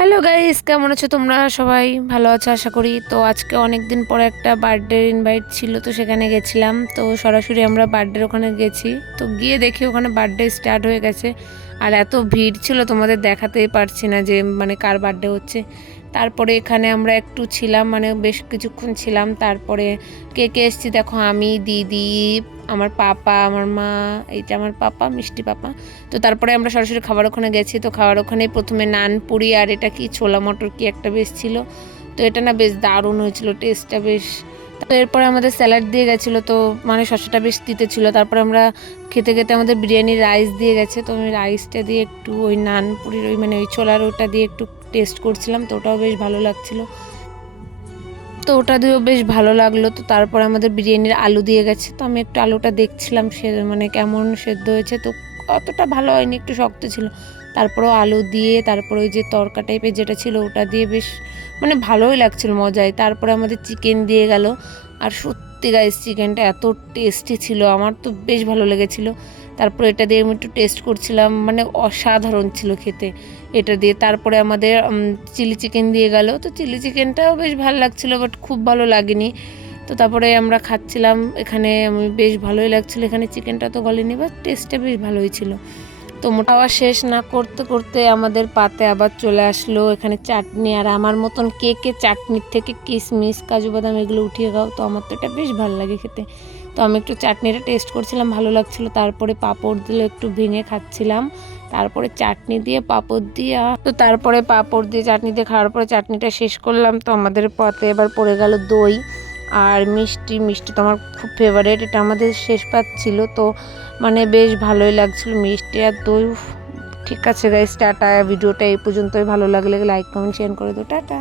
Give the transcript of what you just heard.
Hello guys কেমন আছো তোমরা? সবাই ভালো আছো, আশা করি। তো আজকে অনেক দিন পরে একটা বার্থডে ইনভাইট ছিল, তো সেখানে গেছিলাম। তো সরাসরি আমরা বার্থডের ওখানে গেছি। তো গিয়ে দেখি ওখানে বার্থডে স্টার্ট হয়ে গেছে। আর এত ভিড় ছিল, তোমাদের দেখাতেই পারছি না যে মানে কার বার্থডে হচ্ছে। তারপরে এখানে আমরা একটু ছিলাম মানে বেশ কিছুক্ষণ ছিলাম। তারপরে কে কে এসছি দেখো, আমি, দিদি, আমার পাপা, আমার মা এইটা আমার পাপা, মিষ্টি পাপা। তো তারপরে আমরা সরাসরি খাবার ওখানে গেছি। তো খাবার ওখানে প্রথমে নান পুরি আর এটা কি, ছোলা মটর কি একটা বেশ ছিল। তো এটা না বেশ দারুণ হয়েছিল টেস্টটা বেশ এরপরে আমাদের স্যালাড দিয়ে গেছিল, তো মানে শসাটা বেশ দিতে ছিল তারপরে আমরা খেতে খেতে আমাদের বিরিয়ানির রাইস দিয়ে গেছে, তো আমি রাইসটা দিয়ে একটু ওই নান পুরির ওই মানে ওই ছোলার ওটা দিয়ে একটু টেস্ট করছিলাম, তো ওটাও বেশ ভালো লাগছিল। তো ওটা দিয়েও বেশ ভালো লাগল, তো তারপর আমাদের বিরিয়ানির আলু দিয়ে গেছে। তো আমি একটু আলুটা দেখছিলাম, সে মানে কেমন সেদ্ধ হয়েছে, তো অতটা ভালো হয়নি, একটু শক্ত ছিল। তারপরেও আলু দিয়ে, তারপর ওই যে তরকা টাইপের যেটা ছিল, ওটা দিয়ে বেশ মানে ভালোই লাগছিল মজায়। তারপরে আমাদের চিকেন দিয়ে গেল। আর সত্যি গাইস চিকেনটা এত টেস্টি ছিল, আমার তো বেশ ভালো লেগেছিলো। তারপরে এটা দিয়ে আমি একটু টেস্ট করছিলাম মানে অসাধারণ ছিল খেতে। এটা দিয়ে তারপরে আমাদের চিলি চিকেন দিয়ে গেল। তো চিলি চিকেনটাও বেশ ভালো লাগছিল বাট খুব ভালো লাগেনি। তো তারপরে আমরা খাচ্ছিলাম, এখানে আমি বেশ ভালোই লাগছিল। এখানে চিকেনটা তো গলেনি বাট টেস্টটা বেশ ভালোই ছিল। তো মোটা আবার শেষ না করতে করতে আমাদের পাতে আবার চলে আসলো এখানে চাটনি। আর আমার মতন কে কে চাটনির থেকে কিশমিশ, কাজু বাদাম এগুলো উঠিয়ে খাও, তো আমার তো এটা বেশ ভালো লাগে খেতে। তো আমি একটু চাটনিটা টেস্ট করছিলাম, ভালো লাগছিল। তারপরে পাঁপড় দিলে একটু ভেঙে খাচ্ছিলাম। তারপরে চাটনি দিয়ে পাঁপড় দিয়ে, তো তারপরে পাঁপড় দিয়ে চাটনি দিয়ে খাওয়ার পরে চাটনিটা শেষ করলাম। তো আমাদের পথে এবার পড়ে গেল দই। আর মিষ্টি মিষ্টি তো আমার খুব ফেভারেট এটা আমাদের শেষ পাত ছিল, তো মানে বেশ ভালোই লাগছিল মিষ্টি আর দই ঠিক আছে গাইস টাটা, ভিডিওটা এই পর্যন্তই, ভালো লাগলে লাইক কমেন্ট শেয়ার করে দেবো টাটা।